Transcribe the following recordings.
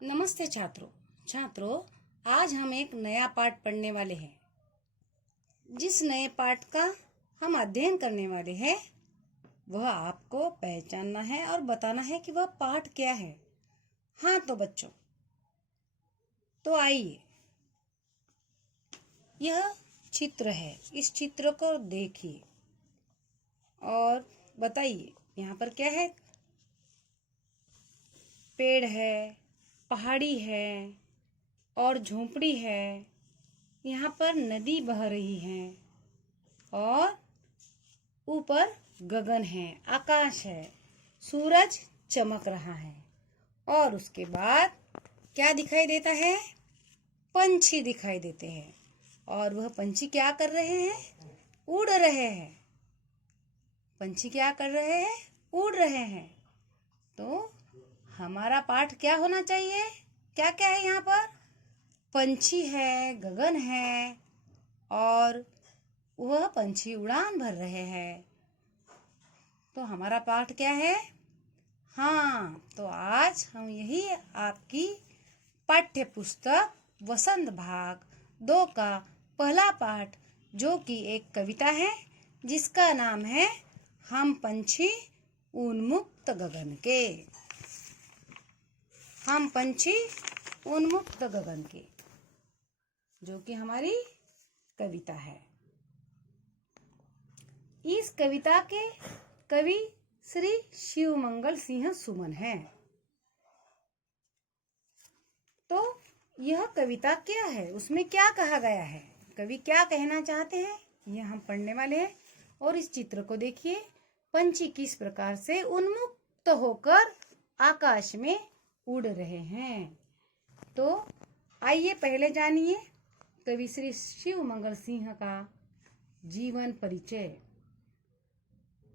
नमस्ते छात्रों, आज हम एक नया पाठ पढ़ने वाले हैं। जिस नए पाठ का हम अध्ययन करने वाले हैं वह आपको पहचानना है और बताना है कि वह पाठ क्या है। हाँ तो बच्चों, तो आइए, यह चित्र है। इस चित्र को देखिए और बताइए यहाँ पर क्या है। पेड़ है, पहाड़ी है और झोंपड़ी है। यहाँ पर नदी बह रही है और ऊपर गगन है, आकाश है, सूरज चमक रहा है और उसके बाद क्या दिखाई देता है? पंछी दिखाई देते हैं। और वह पंछी क्या कर रहे हैं? उड़ रहे हैं। पंछी क्या कर रहे हैं? उड़ रहे हैं। तो हमारा पाठ क्या होना चाहिए? क्या क्या है यहाँ पर? पंछी है, गगन है और वह पंछी उड़ान भर रहे हैं। तो हमारा पाठ क्या है? हाँ, तो आज हम यही आपकी पाठ्य पुस्तक वसंत भाग 2 का पहला पाठ, जो कि एक कविता है जिसका नाम है हम पंछी उन्मुक्त गगन के। हम पंछी उन्मुक्त गगन के, जो कि हमारी कविता है। इस कविता के कवि श्री शिवमंगल सिंह सुमन हैं। तो यह कविता क्या है, उसमें क्या कहा गया है, कवि क्या कहना चाहते हैं, यह हम पढ़ने वाले हैं। और इस चित्र को देखिए, पंछी किस प्रकार से उन्मुक्त होकर आकाश में उड़ रहे हैं। तो आइए पहले जानिए कवि श्री शिवमंगल सिंह का जीवन परिचय।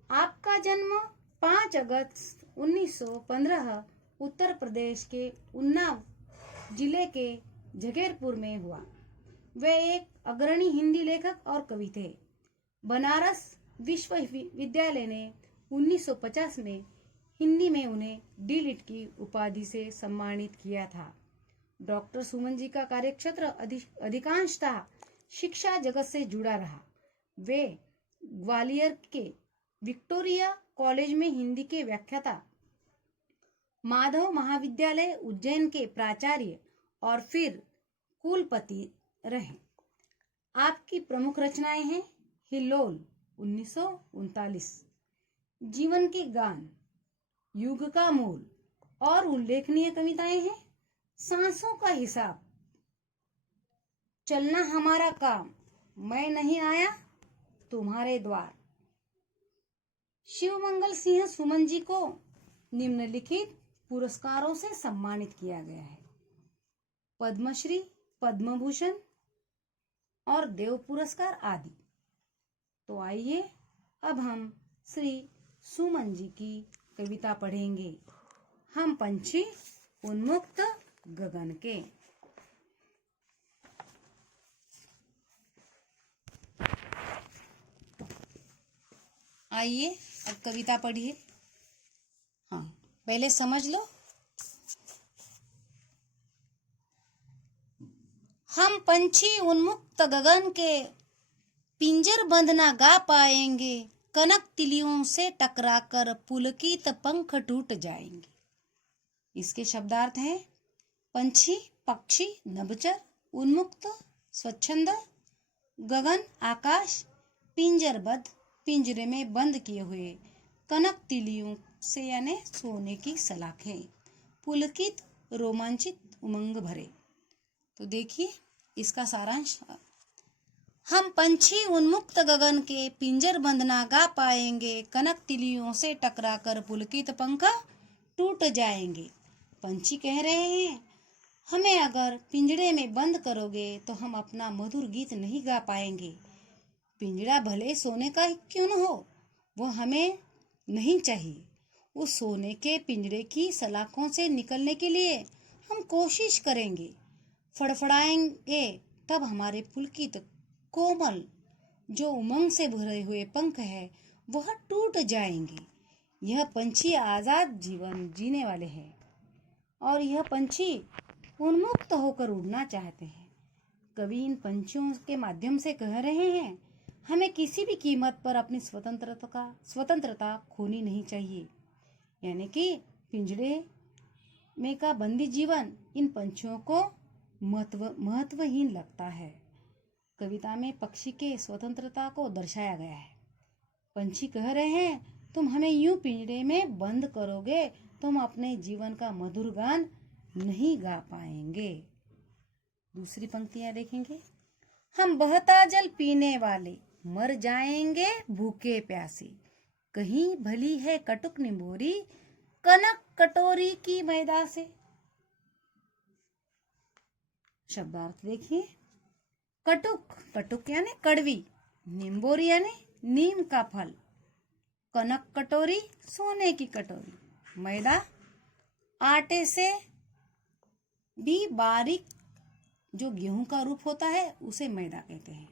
आपका जन्म 5 अगस्त 1915 उत्तर प्रदेश के उन्नाव जिले के जगेरपुर में हुआ। वे एक अग्रणी हिंदी लेखक और कवि थे। बनारस विश्वविद्यालय ने 1950 में हिंदी में उन्हें डी.लिट की उपाधि से सम्मानित किया था। डॉक्टर सुमन जी का कार्यक्षेत्र अधिकांशतः शिक्षा जगत से जुड़ा रहा। वे ग्वालियर के विक्टोरिया कॉलेज में हिंदी के व्याख्याता, माधव महाविद्यालय उज्जैन के प्राचार्य और फिर कुलपति रहे। आपकी प्रमुख रचनाएं हैं हिल्लोल 1939, जीवन के गान, युग का मूल, और उल्लेखनीय कविताएं हैं सांसों का हिसाब, चलना हमारा काम, मैं नहीं आया तुम्हारे द्वार। शिवमंगल सिंह सुमन जी को निम्नलिखित पुरस्कारों से सम्मानित किया गया है: पद्मश्री, पद्म भूषण और देव पुरस्कार आदि। तो आइए अब हम श्री सुमन जी की कविता पढ़ेंगे, हम पंछी उन्मुक्त गगन के। आइए अब कविता पढ़िए। हाँ, पहले समझ लो। हम पंछी उन्मुक्त गगन के, पिंजर बंद ना गा पाएंगे, कनक तिलियों से टकराकर पुलकित पंख टूट जाएंगे। इसके शब्दार्थ हैं: पंछी, पक्षी, नभचर, उन्मुक्त, स्वच्छंद, गगन, आकाश, पिंजरबद्ध, पिंजरे में बंद किए हुए, कनक तिलियों से यानी सोने की सलाखें, पुलकित, रोमांचित, उमंग भरे। तो देखिए इसका सारांश। हम पंछी उन्मुक्त गगन के, पिंजर बंद ना गा पाएंगे, कनक तिलियों से टकराकर पुलकित पंख टूट जाएंगे। पंछी कह रहे हैं, हमें अगर पिंजरे में बंद करोगे तो हम अपना मधुर गीत नहीं गा पाएंगे। पिंजरा भले सोने का क्यों न हो, वो हमें नहीं चाहिए। उस सोने के पिंजरे की सलाखों से निकलने के लिए हम कोशिश करेंगे, फड़फड़ाएंगे, तब हमारे पुलकित, कोमल, जो उमंग से भरे हुए पंख है वह टूट जाएंगे। यह पंछी आजाद जीवन जीने वाले हैं और यह पंछी उन्मुक्त होकर उड़ना चाहते हैं। कवि इन पंछियों के माध्यम से कह रहे हैं, हमें किसी भी कीमत पर अपनी स्वतंत्रता खोनी नहीं चाहिए। यानी कि पिंजरे में का बंदी जीवन इन पंछियों को महत्वहीन लगता है। कविता में पक्षी के स्वतंत्रता को दर्शाया गया है। पंछी कह रहे हैं, तुम हमें यूं पिंजरे में बंद करोगे तो हम अपने जीवन का मधुर गान नहीं गा पाएंगे। दूसरी पंक्तियां देखेंगे, हम बहता जल पीने वाले मर जाएंगे भूखे प्यासे, कहीं भली है कटुक निंबोरी कनक कटोरी की मैदा से। शब्दार्थ देखिए, कटुक, कटुक यानी कड़वी, निंबोरी यानी नीम का फल, कनक कटोरी सोने की कटोरी, मैदा आटे से भी बारीक जो गेहूं का रूप होता है उसे मैदा कहते हैं।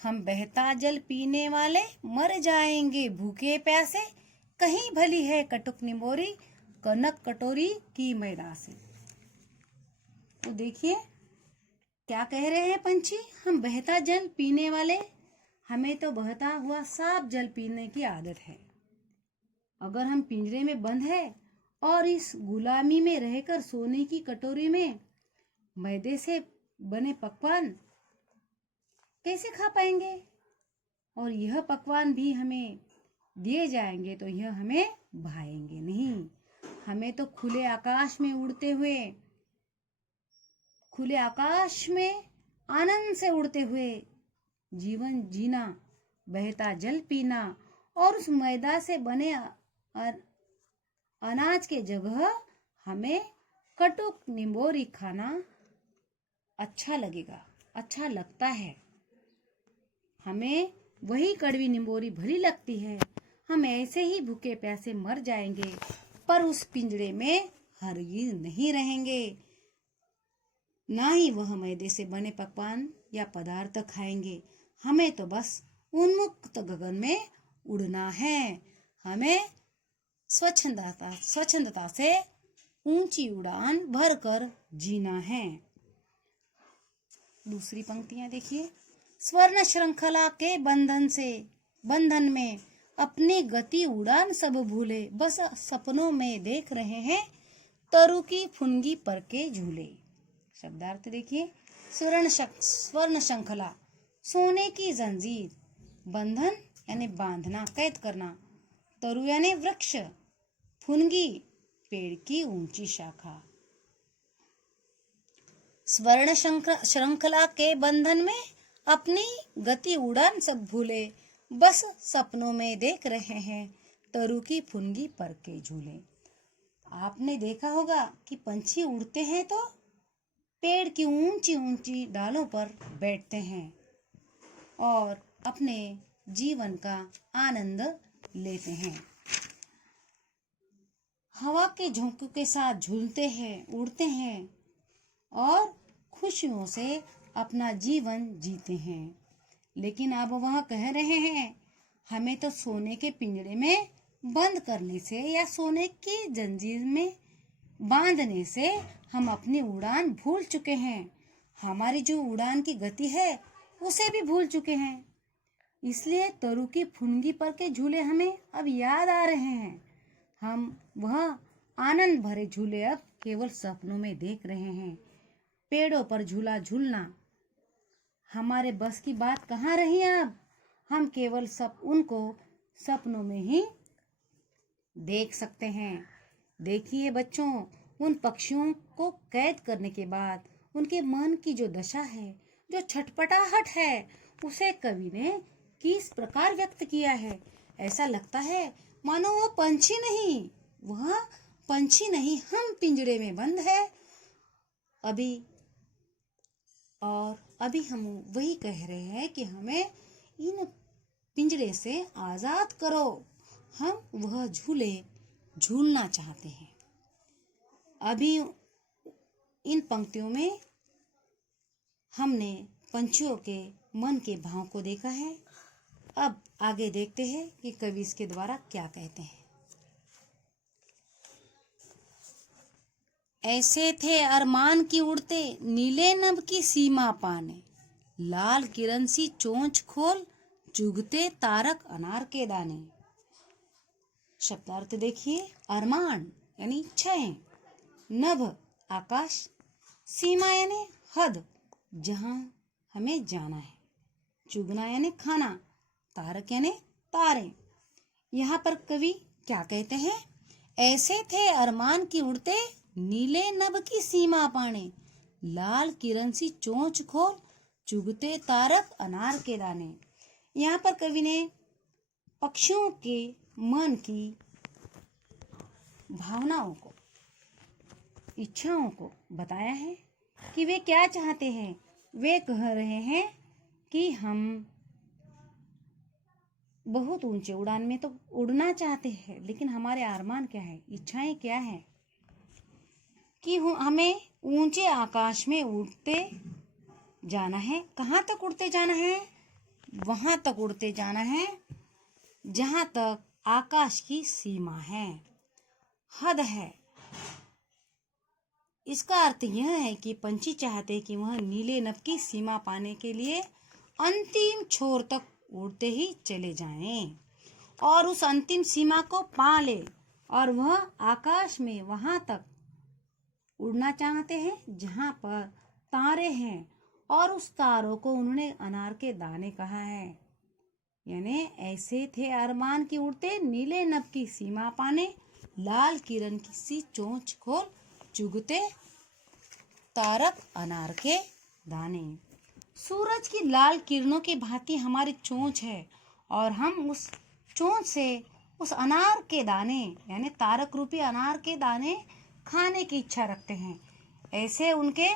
हम बहता जल पीने वाले मर जाएंगे भूखे प्यासे, कहीं भली है कटुक निंबोरी कनक कटोरी की मैदा से। तो देखिए क्या कह रहे हैं पंछी, हम बहता जल पीने वाले, हमें तो बहता हुआ साफ जल पीने की आदत है। अगर हम पिंजरे में बंद है और इस गुलामी में रहकर सोने की कटोरी में मैदे से बने पकवान कैसे खा पाएंगे? और यह पकवान भी हमें दिए जाएंगे तो यह हमें भाएंगे नहीं। हमें तो खुले आकाश में उड़ते हुए, खुले आकाश में आनंद से उड़ते हुए जीवन जीना, बहता जल पीना और उस मैदा से बने अनाज के जगह हमें कटुक निंबोरी खाना अच्छा लगेगा, अच्छा लगता है। हमें वही कड़वी निंबोरी भली लगती है। हम ऐसे ही भूखे प्यासे मर जाएंगे पर उस पिंजरे में हरगिज नहीं रहेंगे, ना ही वह मैदे से बने पकवान या पदार्थ खाएंगे। हमें तो बस उन्मुक्त गगन में उड़ना है। हमें स्वच्छंदता से ऊंची उड़ान भरकर जीना है। दूसरी पंक्तियां देखिए, स्वर्ण श्रृंखला के बंधन में अपनी गति उड़ान सब भूले, बस सपनों में देख रहे हैं तरु की फुनगी पर के झूले। शब्दार्थ देखिए, स्वर्ण श्रृंखला सोने की जंजीर, बंधन यानी बांधना, कैद करना, तरु यानी वृक्ष, फुनगी पेड़ की ऊंची शाखा। स्वर्ण श्रृंखला के बंधन में अपनी गति उड़ान सब भूले, बस सपनों में देख रहे हैं तरु की फुनगी पर के झूले। आपने देखा होगा कि पंछी उड़ते हैं तो पेड़ की ऊंची ऊंची डालों पर बैठते हैं और अपने जीवन का आनंद लेते हैं। हवा के झोंकों के साथ झूलते हैं, उड़ते हैं और खुशियों से अपना जीवन जीते हैं। लेकिन अब वह कह रहे हैं, हमें तो सोने के पिंजरे में बंद करने से या सोने की जंजीर में बांधने से हम अपनी उड़ान भूल चुके हैं। हमारी जो उड़ान की गति है उसे भी भूल चुके हैं। इसलिए तरु की फुनगी पर के झूले हमें अब याद आ रहे हैं। हम वह आनंद भरे झूले अब केवल सपनों में देख रहे हैं। पेड़ों पर झूला झूलना हमारे बस की बात कहाँ रही अब? हम केवल उनको सपनों में ही देख सकते हैं। देखिए बच्चों, उन पक्षियों को कैद करने के बाद उनके मन की जो दशा है, जो छटपटाहट है, उसे कवि ने किस प्रकार व्यक्त किया है। ऐसा लगता है मानो वो पंछी नहीं, वह पंछी नहीं, हम पिंजरे में बंद है अभी हम वही कह रहे हैं कि हमें इन पिंजरे से आजाद करो। हम वह झूले झूलना चाहते हैं। अभी इन पंक्तियों में हमने पंछियों के मन के भाव को देखा है। अब आगे देखते हैं कि कवि इसके द्वारा क्या कहते हैं। ऐसे थे अरमान की उड़ते नीले नभ की सीमा पाने, लाल किरण सी चोंच खोल चुगते तारक अनार के दाने। शब्दार्थ देखिए, अरमान यानी इच्छाएं, नभ आकाश, सीमा यानी हद जहां हमें जाना है, चुगना यानी खाना, तारक यानी तारे। यहाँ पर कवि क्या कहते हैं? ऐसे थे अरमान की उड़ते नीले नभ की सीमा पाने, लाल किरण सी चोंच खोल चुगते तारक अनार के दाने। यहाँ पर कवि ने पक्षियों के मन की भावनाओं को, इच्छाओं को बताया है कि वे क्या चाहते हैं। वे कह रहे हैं कि हम बहुत ऊंचे उड़ान में तो उड़ना चाहते हैं, लेकिन हमारे अरमान क्या है, इच्छाएं क्या है कि हमें ऊंचे आकाश में उड़ते जाना है। कहाँ तक उड़ते जाना है? वहां तक उड़ते जाना है जहां तक आकाश की सीमा है, हद है। इसका अर्थ यह है कि पंछी चाहते हैं कि वह नीले नभ की सीमा पाने के लिए अंतिम छोर तक उड़ते ही चले जाएं और उस अंतिम सीमा को पा ले, और वह आकाश में वहां तक उड़ना चाहते हैं जहां पर तारे हैं, और उस तारों को उन्होंने अनार के दाने कहा है। यानी ऐसे थे अरमान की उड़ते नीले नभ की सीमा पाने, लाल किरण की सी चोंच खोल चुगते तारक अनार के दाने। सूरज की लाल किरणों की भांति हमारी चोंच है, और हम उस चोंच से उस अनार के दाने यानी तारक रूपी अनार के दाने खाने की इच्छा रखते हैं। ऐसे उनके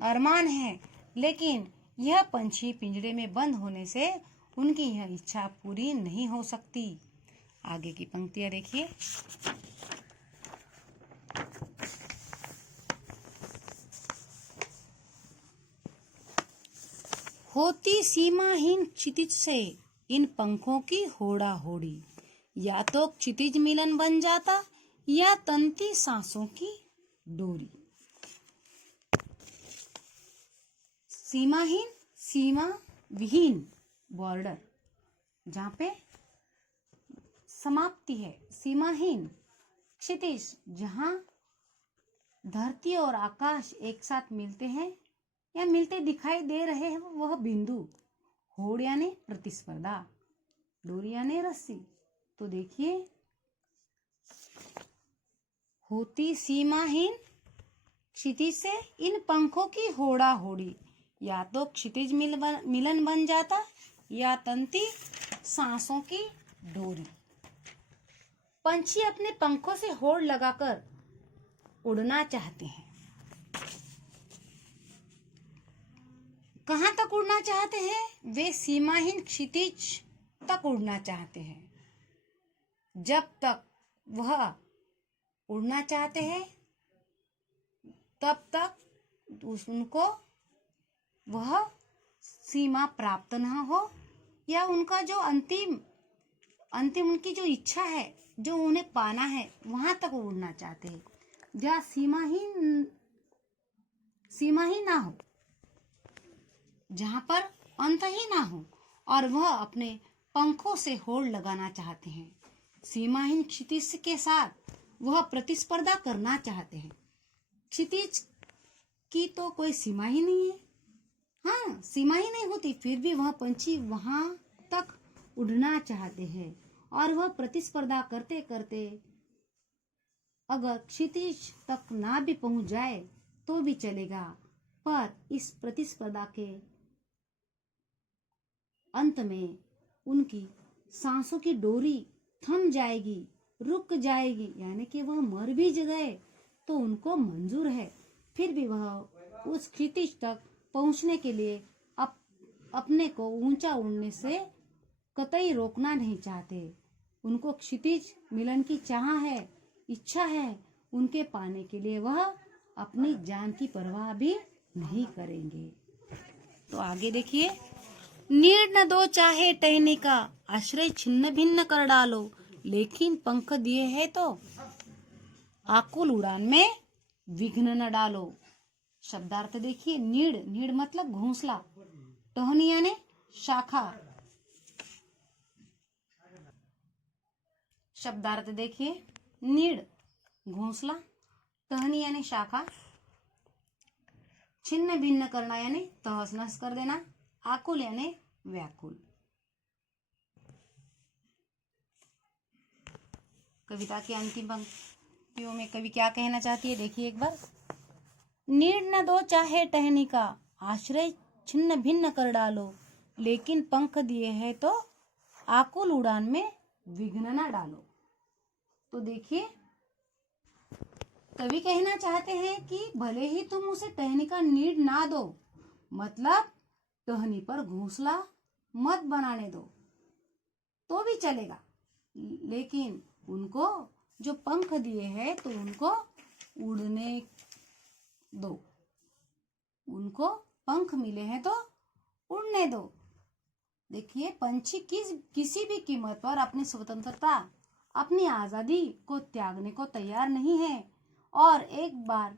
अरमान हैं, लेकिन यह पंछी पिंजरे में बंद होने से उनकी यह इच्छा पूरी नहीं हो सकती। आगे की पंक्तियां देखिए। होती सीमाहीन क्षितिज से इन पंखों की होड़ा होड़ी, या तो क्षितिज मिलन बन जाता या तंती सांसों की डोरी। सीमाहीन, सीमा विहीन, बॉर्डर जहाँ पे समाप्ति है, सीमाहीन। क्षितिज जहाँ धरती और आकाश एक साथ मिलते हैं या मिलते दिखाई दे रहे हैं, वह बिंदु। होड़ यानी प्रतिस्पर्धा, डोरी यानी रस्सी। तो देखिए, होती सीमाहीन क्षितिज से इन पंखों की होड़ा होड़ी, या तो क्षितिज मिलन बन जाता या तंती सांसों की डोरी। पंछी अपने पंखों से होड़ लगाकर उड़ना चाहते हैं। कहाँ तक उड़ना चाहते हैं? वे सीमाहीन क्षितिज तक उड़ना चाहते हैं। जब तक वह उड़ना चाहते हैं तब तक उनको वह सीमा प्राप्त न हो, या उनका जो अंतिम उनकी जो इच्छा है, जो उन्हें पाना है, वहां तक उड़ना चाहते हैं जहाँ सीमा ही ना हो, जहां पर अंत ही ना हो, और वह अपने पंखों से होड़ लगाना चाहते हैं। सीमाहीन क्षितिज के साथ वह प्रतिस्पर्धा करना चाहते हैं। क्षितिज की तो कोई सीमा ही नहीं है, हाँ, सीमा ही नहीं होती, फिर भी वह पंछी वहां तक उड़ना चाहते हैं, और वह प्रतिस्पर्धा करते करते अगर क्षितिज तक ना भी पहुंच जाए तो भी चलेगा, पर इस प्रतिस्पर्धा के अंत में उनकी सांसों की डोरी थम जाएगी, रुक जाएगी, यानी कि वह मर भी गए तो उनको मंजूर है, फिर भी वह उस क्षितिज तक पहुंचने के लिए अपने को ऊंचा उड़ने से कतई रोकना नहीं चाहते। उनको क्षितिज मिलन की चाह है, इच्छा है, उनके पाने के लिए वह अपनी जान की परवाह भी नहीं करेंगे। तो आगे देखिए, नीड़ न दो चाहे टहने का, आश्रय छिन्न भिन्न कर डालो, लेकिन पंख दिए है तो आकुल उड़ान में विघ्न न डालो। शब्दार्थ देखिए, नीड़, नीड़ मतलब घोंसला, टहनी यानी शाखा। शब्दार्थ देखिए, नीड़ घोंसला, टहनी यानी शाखा, छिन्न भिन्न करना यानी तहस नहस कर देना, आकुल यानी व्याकुल। कविता की अंतिम पंक्तियों में कवि क्या कहना चाहती है, देखिए एक बार। नीड़ न दो चाहे टहनी का, आश्रय छिन्न भिन्न कर डालो, लेकिन पंख दिए है तो आकुल उड़ान में विघ्न न डालो। तो देखिए, कवि कहना चाहते हैं कि भले ही तुम उसे टहनी का नीड़ ना दो, मतलब टहनी पर घोंसला मत बनाने दो तो भी चलेगा, लेकिन उनको जो पंख दिए हैं तो उनको उड़ने दो, उनको पंख मिले हैं तो उड़ने दो। देखिए, पंछी किसी भी कीमत पर अपनी स्वतंत्रता, अपनी आजादी को त्यागने को तैयार नहीं है। और एक बार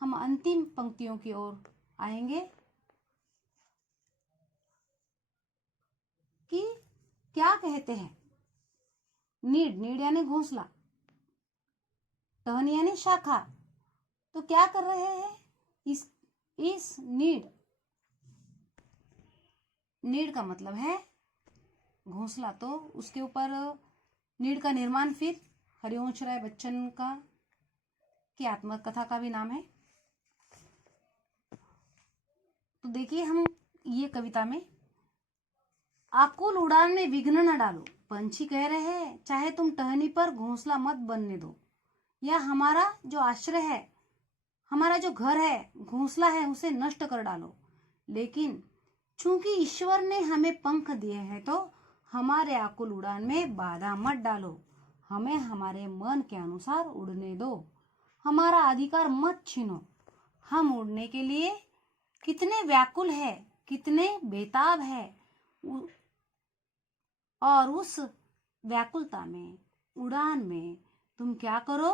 हम अंतिम पंक्तियों की ओर आएंगे कि क्या कहते हैं। नीड़, नीड़ यानी घोंसला, टहनी यानी शाखा। तो क्या कर रहे हैं, इस नीड़, नीड़ का मतलब है घोंसला, तो उसके ऊपर नीड़ का निर्माण फिर हरिवंश राय बच्चन का की आत्मकथा का भी नाम है। तो देखिए, हम ये कविता में आकुल उड़ान में विघ्न न डालो, पंछी कह रहे हैं चाहे तुम टहनी पर घोंसला मत बनने दो, या हमारा जो आश्रय है, हमारा जो घर है, घोंसला है, उसे नष्ट कर डालो, लेकिन चूंकि ईश्वर ने हमें पंख दिए हैं तो हमारे आकुल उड़ान में बाधा मत डालो, हमें हमारे मन के अनुसार उड़ने दो, हमारा अधिकार मत छीनो। हम उड़ने के लिए कितने व्याकुल है, कितने बेताब है, और उस व्याकुलता में, उड़ान में तुम क्या करो,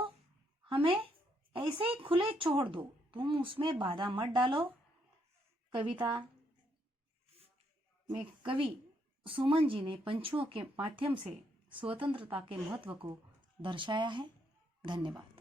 हमें ऐसे ही खुले छोड़ दो, तुम उसमें बाधा मत डालो। कविता में कवि सुमन जी ने पंछियों के माध्यम से स्वतंत्रता के महत्व को दर्शाया है। धन्यवाद।